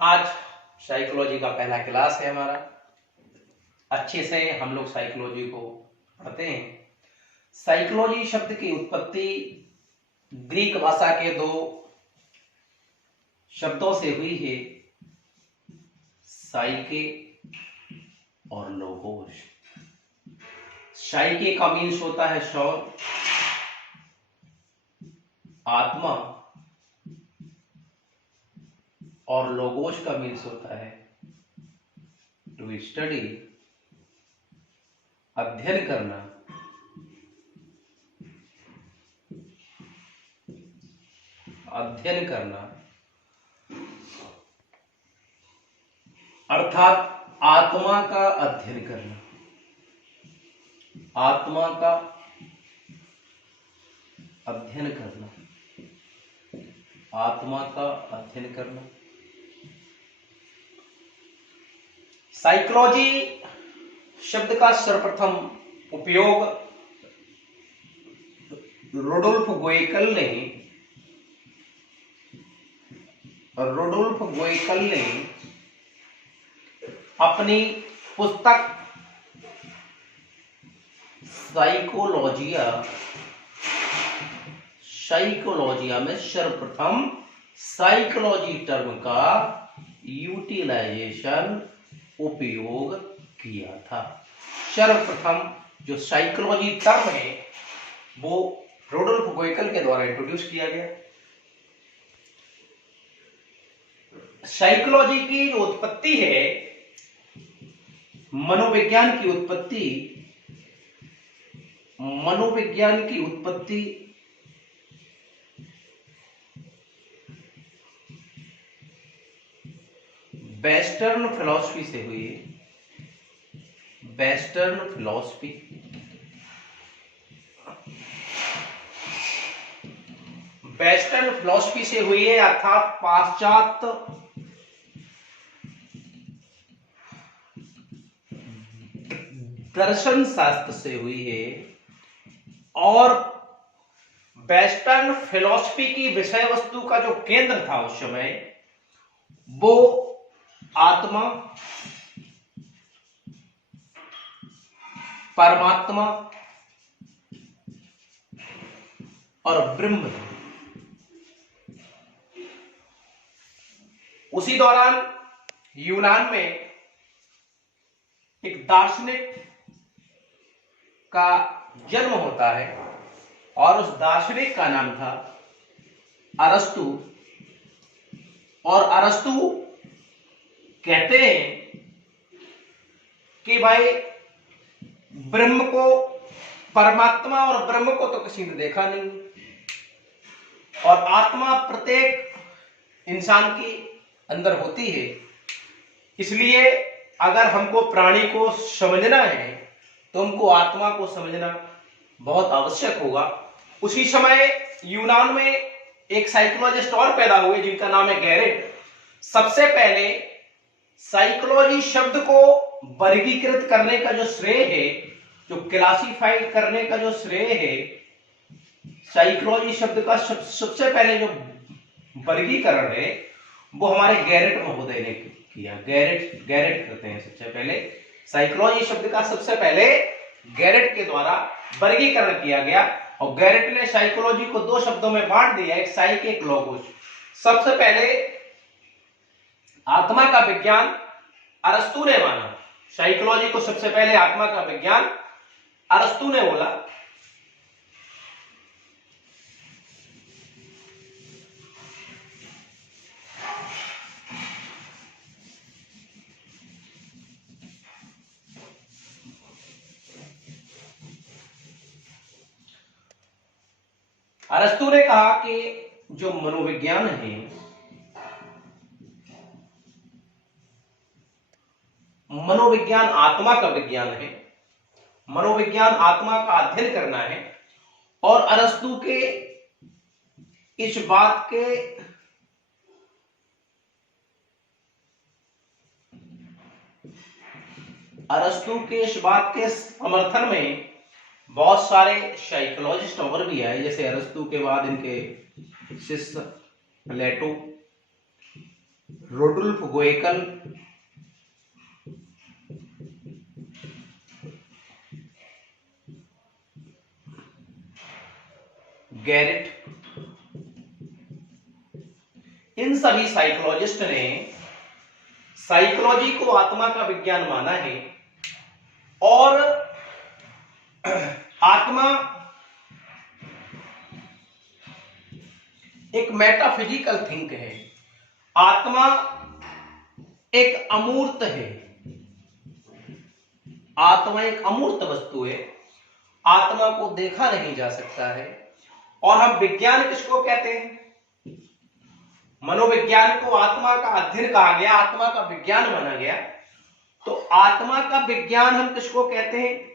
आज साइकोलॉजी का पहला क्लास है हमारा। अच्छे से हम लोग साइकोलॉजी को पढ़ते हैं। साइकोलॉजी शब्द की उत्पत्ति ग्रीक भाषा के दो शब्दों से हुई है, साइके और लोगोस। साइके का मीन्स होता है सोल, आत्मा, और लोगोस का मीन्स होता है टू स्टडी, अध्ययन करना। अध्ययन करना अर्थात आत्मा का अध्ययन करना। आत्मा का अध्ययन करना। आत्मा का अध्ययन करना। साइकोलॉजी शब्द का सर्वप्रथम उपयोग रुडोल्फ गोएकल ने अपनी पुस्तक साइकोलॉजिया में सर्वप्रथम साइकोलॉजी टर्म का यूटिलाइजेशन उपयोग किया था। सर्वप्रथम जो साइकोलॉजी टर्म है वो रुडोल्फ गोएकल के द्वारा इंट्रोड्यूस किया गया। साइकोलॉजी की जो उत्पत्ति है, मनोविज्ञान की उत्पत्ति वेस्टर्न फिलॉसफी से हुई है। वेस्टर्न फिलॉसफी से हुई है, अर्थात पाश्चात्य दर्शन शास्त्र से हुई है। और वेस्टर्न फिलॉसफी की विषय वस्तु का जो केंद्र था उस समय वो आत्मा, परमात्मा और ब्रह्म। उसी दौरान यूनान में एक दार्शनिक का जन्म होता है और उस दार्शनिक का नाम था अरस्तु। और अरस्तु कहते हैं कि भाई ब्रह्म को, परमात्मा और ब्रह्म को तो किसी ने देखा नहीं, और आत्मा प्रत्येक इंसान के अंदर होती है। इसलिए अगर हमको प्राणी को समझना है तो हमको आत्मा को समझना बहुत आवश्यक होगा। उसी समय यूनान में एक साइकोलॉजिस्ट और पैदा हुए जिनका नाम है गैरेट। सबसे पहले साइकोलॉजी शब्द को वर्गीकृत करने का जो श्रेय है, जो क्लासिफाई करने का जो श्रेय है, साइकोलॉजी शब्द का सबसे पहले जो वर्गीकरण है वो हमारे गैरेट महोदय ने किया। गैरेट करते हैं सबसे पहले। साइकोलॉजी शब्द का सबसे पहले गैरेट के द्वारा वर्गीकरण किया गया, और गैरेट ने साइकोलॉजी को दो शब्दों में बांट दिया, एक साइक, एक लोगोस। सबसे पहले आत्मा का विज्ञान अरस्तु ने माना। साइकोलॉजी को सबसे पहले आत्मा का विज्ञान अरस्तु ने बोला। अरस्तु ने कहा कि जो मनोविज्ञान है, मनोविज्ञान आत्मा का विज्ञान है। मनोविज्ञान आत्मा का अध्ययन करना है। और अरस्तु के इस बात के समर्थन में बहुत सारे साइकोलॉजिस्ट और भी आए। जैसे अरस्तु के बाद इनके शिष्य प्लेटो, रुडोल्फ गोएकल, गैरेट, इन सभी साइकोलॉजिस्ट ने साइकोलॉजी को आत्मा का विज्ञान माना है और आत्मा एक मेटाफिजिकल थिंक है, आत्मा एक अमूर्त है, आत्मा एक अमूर्त वस्तु है, आत्मा को देखा नहीं जा सकता है। और हम विज्ञान किसको कहते हैं? मनोविज्ञान को आत्मा का अध्ययन कहा गया, आत्मा का विज्ञान माना गया। तो आत्मा का विज्ञान हम किसको कहते हैं?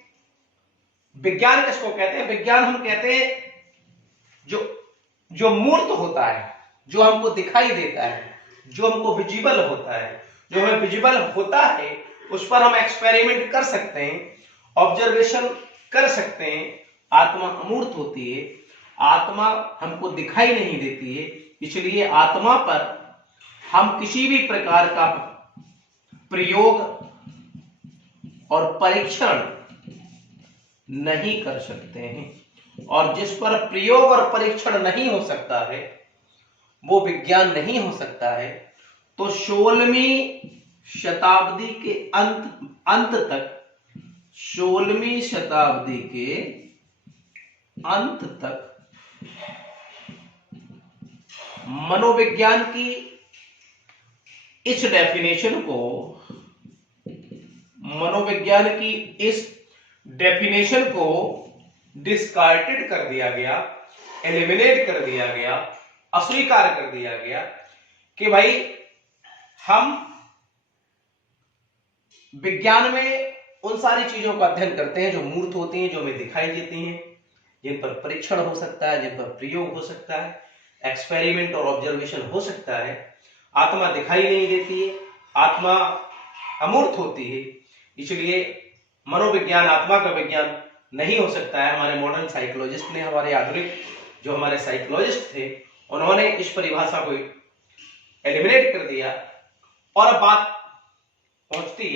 विज्ञान किसको कहते हैं? विज्ञान हम कहते हैं जो मूर्त होता है, जो हमको दिखाई देता है, जो हमको विजिबल होता है। जो हमें विजिबल होता है उस पर हम एक्सपेरिमेंट कर सकते हैं, ऑब्जर्वेशन कर सकते हैं। आत्मा अमूर्त होती है, आत्मा हमको दिखाई नहीं देती है, इसलिए आत्मा पर हम किसी भी प्रकार का प्रयोग और परीक्षण नहीं कर सकते हैं। और जिस पर प्रयोग और परीक्षण नहीं हो सकता है वो विज्ञान नहीं हो सकता है। तो 16वीं शताब्दी के अंत तक, 16वीं शताब्दी के अंत तक मनोविज्ञान की इस डेफिनेशन को, मनोविज्ञान की इस डेफिनेशन को डिस्कार्टेड कर दिया गया, एलिमिनेट कर दिया गया, अस्वीकार कर दिया गया कि भाई हम विज्ञान में उन सारी चीजों का अध्ययन करते हैं जो मूर्त होती हैं, जो हमें दिखाई देती हैं, जिन पर परीक्षण हो सकता है, जिन पर प्रयोग हो सकता है, एक्सपेरिमेंट और ऑब्जर्वेशन हो सकता है। आत्मा दिखाई नहीं देती है, आत्मा अमूर्त होती है, इसलिए मनोविज्ञान आत्मा का विज्ञान नहीं हो सकता है। हमारे मॉडर्न साइकोलॉजिस्ट ने, हमारे आधुनिक जो हमारे साइकोलॉजिस्ट थे, उन्होंने इस परिभाषा को एलिमिनेट कर दिया। और अब बात पहुंचती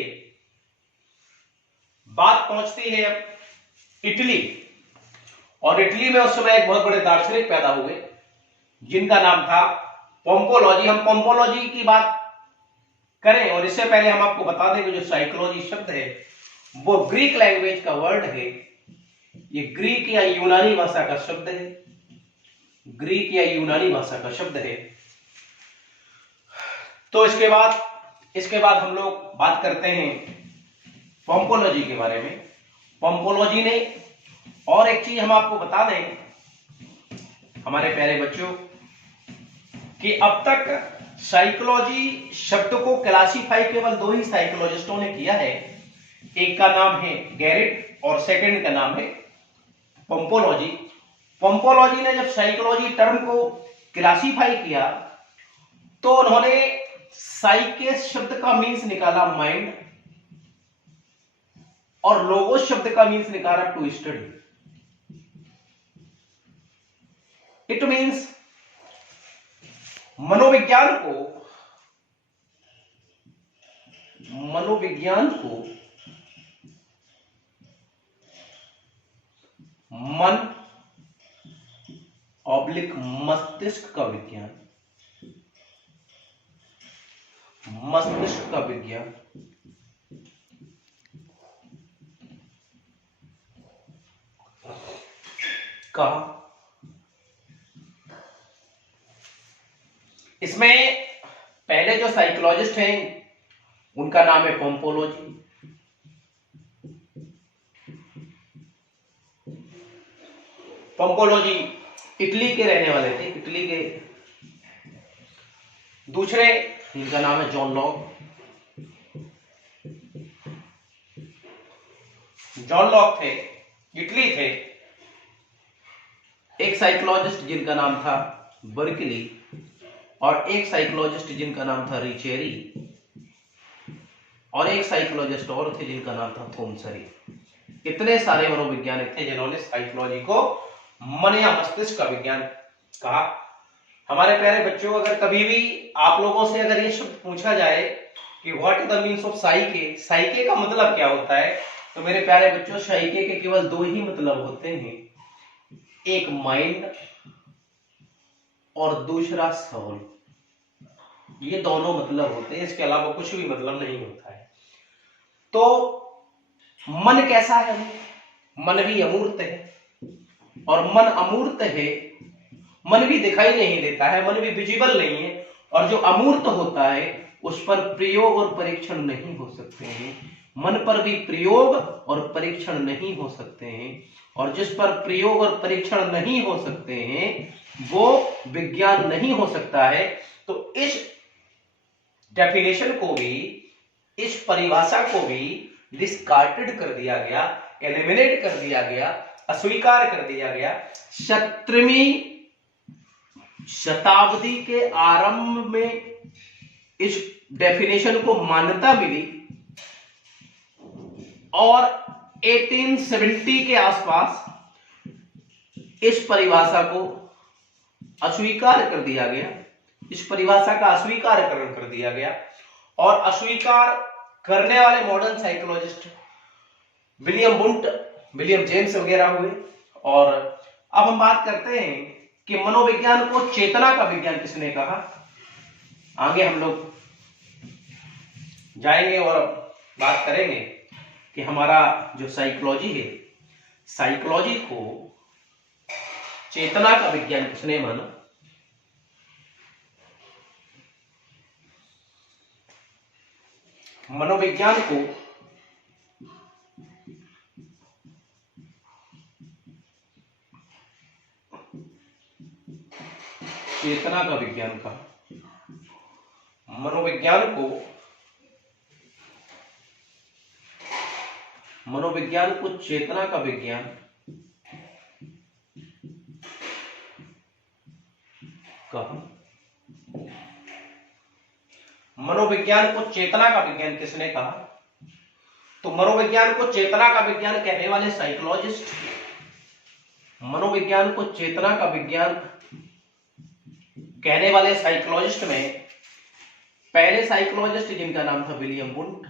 है इटली। और इटली में उस समय एक बहुत बड़े दार्शनिक पैदा हुए जिनका नाम था पोम्पोलॉजी। हम पोम्पोलॉजी की बात करें और इससे पहले हम आपको बता दें कि जो साइकोलॉजी शब्द है वो ग्रीक लैंग्वेज का वर्ड है। ये ग्रीक या यूनानी भाषा का शब्द है, ग्रीक या यूनानी भाषा का शब्द है। तो इसके बाद हम लोग बात करते हैं पोम्पोलॉजी के बारे में। पोम्पोलॉजी ने, और एक चीज हम आपको बता दें हमारे प्यारे बच्चों कि अब तक साइकोलॉजी शब्द को क्लासिफाई केवल 2 ही साइकोलॉजिस्टों ने किया है। एक का नाम है गैरेट और सेकंड का नाम है पोम्पोलॉजी। पोम्पोलॉजी ने जब साइकोलॉजी टर्म को क्लासिफाई किया तो उन्होंने साइकेस शब्द का मीन्स निकाला माइंड, और लोगोस शब्द का मीन्स निकाला टू स्टडी। इट मीन्स मनोविज्ञान को मन ऑब्लिक मस्तिष्क का विज्ञान, मस्तिष्क का विज्ञान कहा। इसमें पहले जो साइकोलॉजिस्ट हैं उनका नाम है पोम्पोलॉजी। पोम्पोलॉजी इटली के रहने वाले थे, इटली के। दूसरे जिनका नाम है जॉन लॉक। जॉन लॉक थे, इटली थे। एक साइकोलॉजिस्ट जिनका नाम था बर्कली और एक साइकोलॉजिस्ट जिनका नाम था रिचेरी और एक साइकोलॉजिस्ट और थे जिनका नाम था थॉमसरी। इतने सारे मनोवैज्ञानिक थे जिन्होंने साइकोलॉजी को मन या मस्तिष्क का विज्ञान कहा। हमारे प्यारे बच्चों, अगर कभी भी आप लोगों से अगर ये शब्द पूछा जाए कि what is the means of साइके, साइके का मतलब क्या होता है, तो मेरे प्यारे बच्चों साइके के केवल दो ही मतलब होते हैं, एक माइंड और दूसरा सोल। ये दोनों मतलब होते हैं, इसके अलावा कुछ भी मतलब नहीं होता है। तो मन कैसा है? मन भी अमूर्त है, और मन अमूर्त है, मन भी दिखाई नहीं देता है, मन भी विजिबल नहीं है, और जो अमूर्त होता है उस पर प्रयोग और परीक्षण नहीं हो सकते हैं। मन पर भी प्रयोग और परीक्षण नहीं हो सकते हैं, और जिस पर प्रयोग और परीक्षण नहीं हो सकते हैं वो विज्ञान नहीं हो सकता है। तो इस डेफिनेशन को भी, इस परिभाषा को भी डिस्कार्टेड कर दिया गया, एलिमिनेट कर दिया गया, अस्वीकार कर दिया गया 17वीं शताब्दी के आरंभ में। इस डेफिनेशन को मान्यता मिली और 1870 के आसपास इस परिभाषा को अस्वीकार कर दिया गया, इस परिभाषा का अस्वीकारण कर दिया गया। और अस्वीकार करने वाले मॉडर्न साइकोलॉजिस्ट विलियम बुंट, विलियम जेम्स वगैरह हुए। और अब हम बात करते हैं कि मनोविज्ञान को चेतना का विज्ञान किसने कहा। आगे हम लोग जाएंगे और बात करेंगे कि हमारा जो साइकोलॉजी है, साइकोलॉजी को चेतना का विज्ञान किसने माना। मनोविज्ञान को चेतना का विज्ञान कहा। मनोविज्ञान को चेतना का विज्ञान कहा। मनोविज्ञान को चेतना का विज्ञान किसने कहा? तो मनोविज्ञान को चेतना का विज्ञान कहने वाले साइकोलॉजिस्ट, मनोविज्ञान को चेतना का विज्ञान कहने वाले साइकोलॉजिस्ट में पहले साइकोलॉजिस्ट जिनका नाम था विलियम बुंट,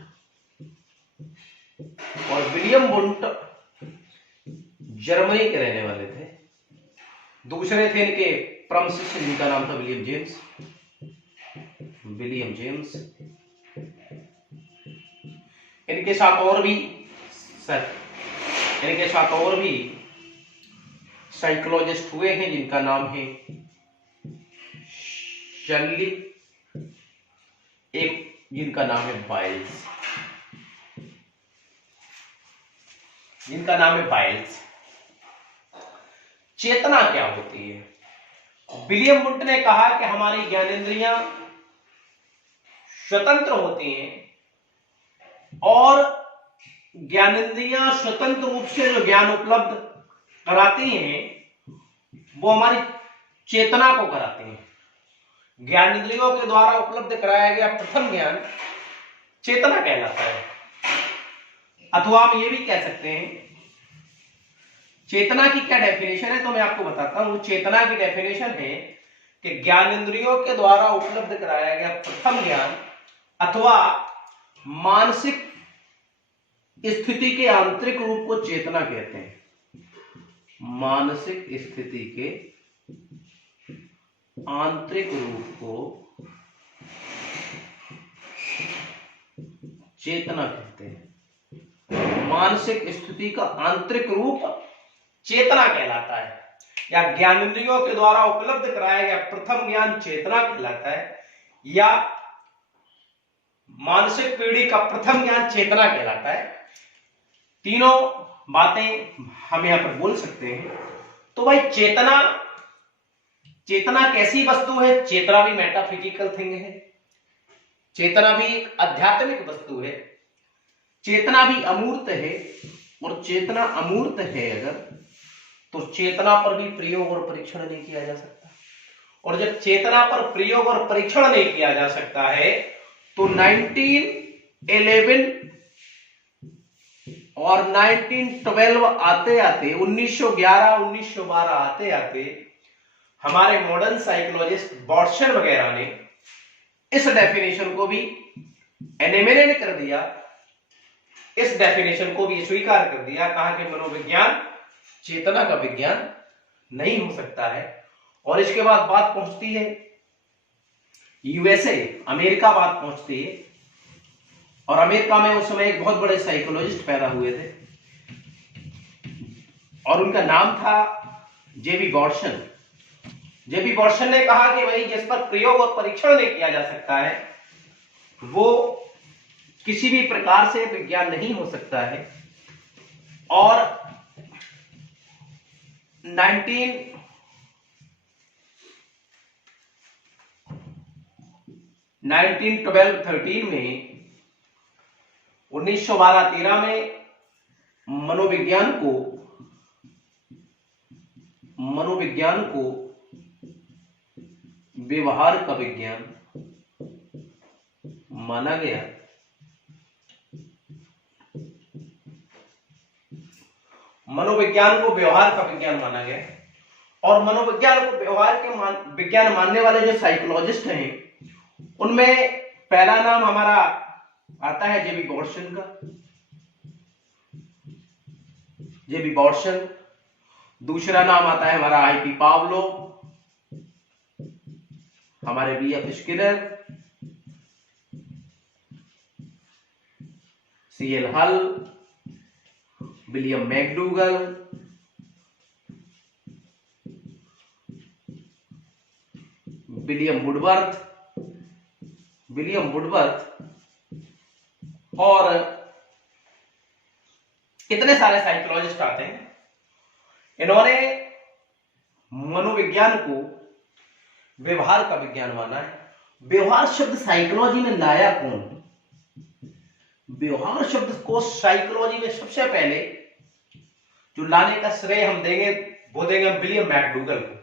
और विलियम बुंट जर्मनी के रहने वाले थे। दूसरे थे इनके परम शिष्य जिनका नाम था विलियम जेम्स, विलियम जेम्स। इनके साथ और भी साइकोलॉजिस्ट हुए हैं जिनका नाम है शर्ली, एक जिनका नाम है बाइल्स, जिनका नाम है बाइल्स। चेतना क्या होती है? विलियम बुंट ने कहा कि हमारी ज्ञानेंद्रियां स्वतंत्र होती हैं, और ज्ञानेंद्रियां स्वतंत्र रूप से जो ज्ञान उपलब्ध कराती हैं वो हमारी चेतना को कराती हैं। ज्ञानेंद्रियों के द्वारा उपलब्ध कराया गया प्रथम ज्ञान चेतना कहलाता है। अथवा हम ये भी कह सकते हैं, चेतना की क्या डेफिनेशन है तो मैं आपको बताता हूं। चेतना की डेफिनेशन है कि ज्ञानेंद्रियों के द्वारा उपलब्ध कराया गया प्रथम ज्ञान अथवा मानसिक स्थिति के आंतरिक रूप को चेतना कहते हैं। मानसिक स्थिति के आंतरिक रूप को चेतना कहते हैं। मानसिक स्थिति का आंतरिक रूप चेतना कहलाता है, या ज्ञानेंद्रियों के द्वारा उपलब्ध कराया गया प्रथम ज्ञान चेतना कहलाता है, या मानसिक पीढ़ी का प्रथम ज्ञान चेतना कहलाता है। तीनों बातें हम यहां पर बोल सकते हैं। तो भाई चेतना कैसी वस्तु है? चेतना भी मेटाफिजिकल थिंग है, चेतना भी एक आध्यात्मिक वस्तु है, चेतना भी अमूर्त है। और चेतना अमूर्त है अगर, तो चेतना पर भी प्रयोग और परीक्षण नहीं किया जा सकता। और जब चेतना पर प्रयोग और परीक्षण नहीं किया जा सकता है तो 1911 और 1912 आते आते 1911-1912 आते आते हमारे मॉडर्न साइकोलॉजिस्ट बॉर्डसन वगैरह ने इस डेफिनेशन को भी एलिमिनेट कर दिया, इस डेफिनेशन को भी स्वीकार कर दिया, कहा कि मनोविज्ञान चेतना का विज्ञान नहीं हो सकता है। और इसके बाद बात पहुंचती है यूएसए, अमेरिका बात पहुंचती है, और अमेरिका में उस समय एक बहुत बड़े साइकोलॉजिस्ट पैदा हुए थे और उनका नाम था जेबी बॉर्डसन। जेबी बॉर्डसन ने कहा कि भाई जिस पर प्रयोग और परीक्षण नहीं किया जा सकता है वो किसी भी प्रकार से विज्ञान नहीं हो सकता है। और 1912-13 में 1912-13 में मनोविज्ञान को व्यवहार का विज्ञान माना गया। मनोविज्ञान को व्यवहार का विज्ञान माना गया और मनोविज्ञान को व्यवहार के विज्ञान मानने वाले जो साइकोलॉजिस्ट हैं उनमें पहला नाम हमारा आता है जेबी बॉर्डसन का। जेबी बॉर्डसन। दूसरा नाम आता है हमारा आईपी पावलो, हमारे बीएफ स्किनर, सीएल हल, विलियम मैकडूगल, विलियम वुडवर्थ और कितने सारे साइकोलॉजिस्ट आते हैं। इन्होंने मनोविज्ञान को व्यवहार का विज्ञान माना है। व्यवहार शब्द साइकोलॉजी में लाया कौन? व्यवहार शब्द को साइकोलॉजी में सबसे पहले जो लाने का श्रेय हम देंगे वो देंगे विलियम मैकडूगल को।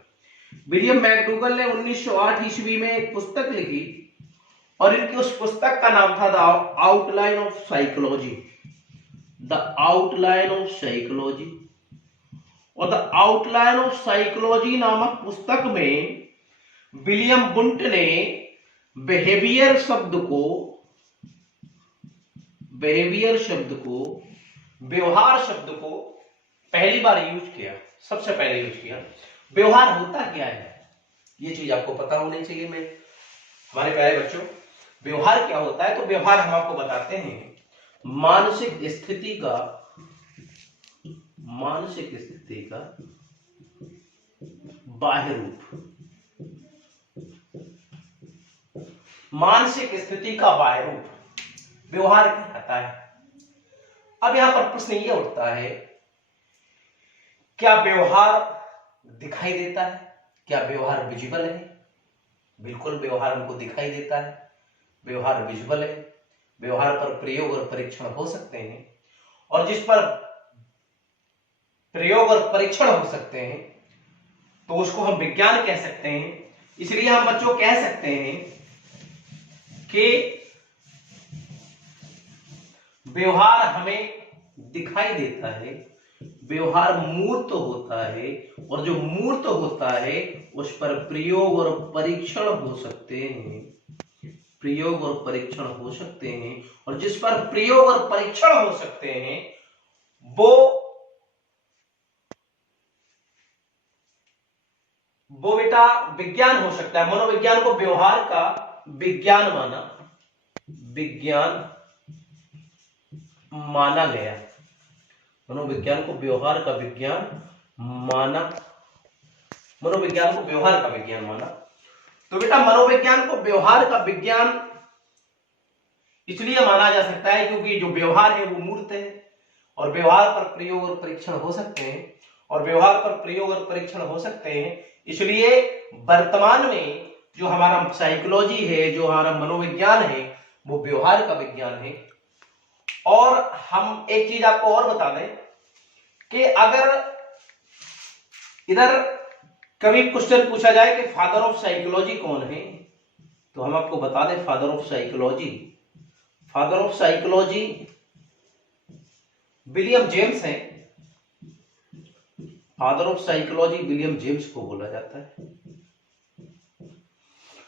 विलियम मैकडूगल ने 1908 ईस्वी में एक पुस्तक लिखी और इनकी उस पुस्तक का नाम था the outline of psychology. The outline of psychology. और द आउटलाइन ऑफ साइकोलॉजी नामक पुस्तक में विलियम बुंट ने बिहेवियर शब्द को व्यवहार शब्द को पहली बार यूज किया, सबसे पहले यूज किया। व्यवहार होता क्या है ये चीज आपको पता होनी चाहिए। हमारे प्यारे बच्चों, व्यवहार क्या होता है? तो व्यवहार हम आपको बताते हैं मानसिक स्थिति का बाह्य रूप। मानसिक स्थिति का बाह्य रूप व्यवहार कहलाता है। अब यहां पर प्रश्न यह उठता है, क्या व्यवहार दिखाई देता है? क्या व्यवहार विजिबल है? बिल्कुल, व्यवहार हमको दिखाई देता है, व्यवहार विजिबल है। व्यवहार पर प्रयोग और परीक्षण हो सकते हैं और जिस पर प्रयोग और परीक्षण हो सकते हैं तो उसको हम विज्ञान कह सकते हैं। इसलिए हम बच्चों कह सकते हैं कि व्यवहार हमें दिखाई देता है, व्यवहार मूर्त होता है और जो मूर्त होता है उस पर प्रयोग और परीक्षण हो सकते हैं। प्रयोग और परीक्षण हो सकते हैं और जिस पर प्रयोग और परीक्षण हो सकते हैं वो बेटा विज्ञान हो सकता है। मनोविज्ञान को व्यवहार का विज्ञान माना गया। मनोविज्ञान को व्यवहार का विज्ञान माना। मनोविज्ञान को व्यवहार का विज्ञान माना। तो बेटा मनोविज्ञान को व्यवहार का विज्ञान इसलिए माना जा सकता है क्योंकि जो व्यवहार है वो मूर्त है और व्यवहार पर प्रयोग और परीक्षण हो सकते हैं और व्यवहार पर प्रयोग और परीक्षण हो सकते हैं। इसलिए वर्तमान में जो हमारा साइकोलॉजी है, जो हमारा मनोविज्ञान है, वो व्यवहार का विज्ञान है। और हम एक चीज आपको और बता दें कि अगर इधर कभी क्वेश्चन पूछा जाए कि फादर ऑफ साइकोलॉजी कौन है, तो हम आपको बता दें father of psychology William James हैं। Father of psychology William James को बोला जाता है।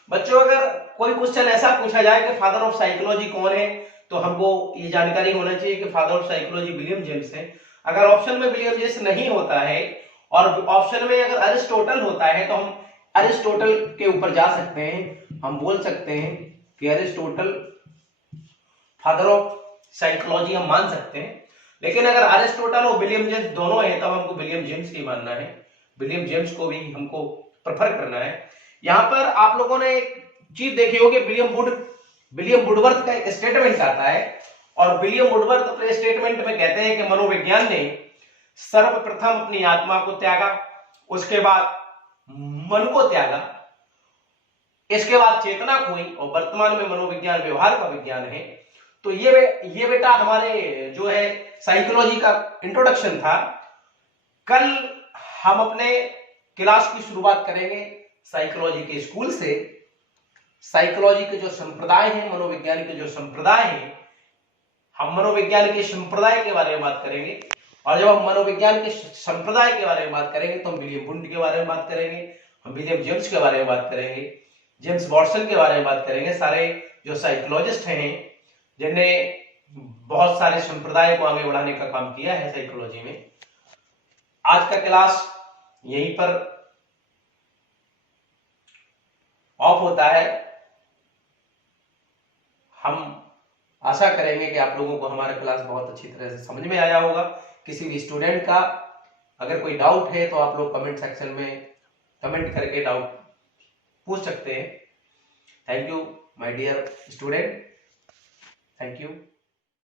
बच्चों अगर कोई क्वेश्चन ऐसा पूछा जाए कि फादर ऑफ साइकोलॉजी कौन है, तो हमको ये जानकारी होना चाहिए कि father of psychology William James है। अगर ऑप्शन में विलियम जेम्स नहीं होता है और ऑप्शन में अगर अरिस्टोटल होता है, तो हम अरिस्टोटल के ऊपर जा सकते हैं, हम बोल सकते हैं कि अरिस्टोटल फादर ऑफ साइकोलॉजी हम मान सकते हैं। लेकिन अगर अरिस्टोटल और विलियम जेम्स दोनों हैं, तब हमको विलियम जेम्स ही मानना है, विलियम जेम्स को भी हमको प्रेफर करना है। यहां पर आप लोगों ने एक चीज देखी होगी, विलियम वुडवर्थ का एक स्टेटमेंट आता है, और विलियम वुडवर्थ अपने स्टेटमेंट में कहते हैं कि मनोविज्ञान ने सर्वप्रथम अपनी आत्मा को त्यागा, उसके बाद मन को त्यागा, इसके बाद चेतना खोई, और वर्तमान में मनोविज्ञान व्यवहार का विज्ञान है। तो ये बेटा हमारे जो है साइकोलॉजी का इंट्रोडक्शन था। कल हम अपने क्लास की शुरुआत करेंगे साइकोलॉजी के स्कूल से। साइकोलॉजी के जो संप्रदाय हैं, मनोविज्ञान के जो संप्रदाय हैं, हम मनोविज्ञान के संप्रदाय के बारे में बात करेंगे। और जब हम मनोविज्ञान के संप्रदाय के बारे में बात करेंगे, तो हम विलियम वुंड के बारे में बात करेंगे, हम विलियम जेम्स के बारे में बात करेंगे, जेम्स वाटसन के बारे में बात करेंगे। सारे जो साइकोलॉजिस्ट हैं जिन्होंने बहुत सारे संप्रदाय को आगे बढ़ाने का काम किया है साइकोलॉजी में। आज का क्लास यहीं पर ऑफ होता है। हम आशा करेंगे कि आप लोगों को हमारा क्लास बहुत अच्छी तरह से समझ में आया होगा। किसी भी स्टूडेंट का अगर कोई डाउट है, तो आप लोग कमेंट सेक्शन में कमेंट करके डाउट पूछ सकते हैं। Thank you my dear student, thank you.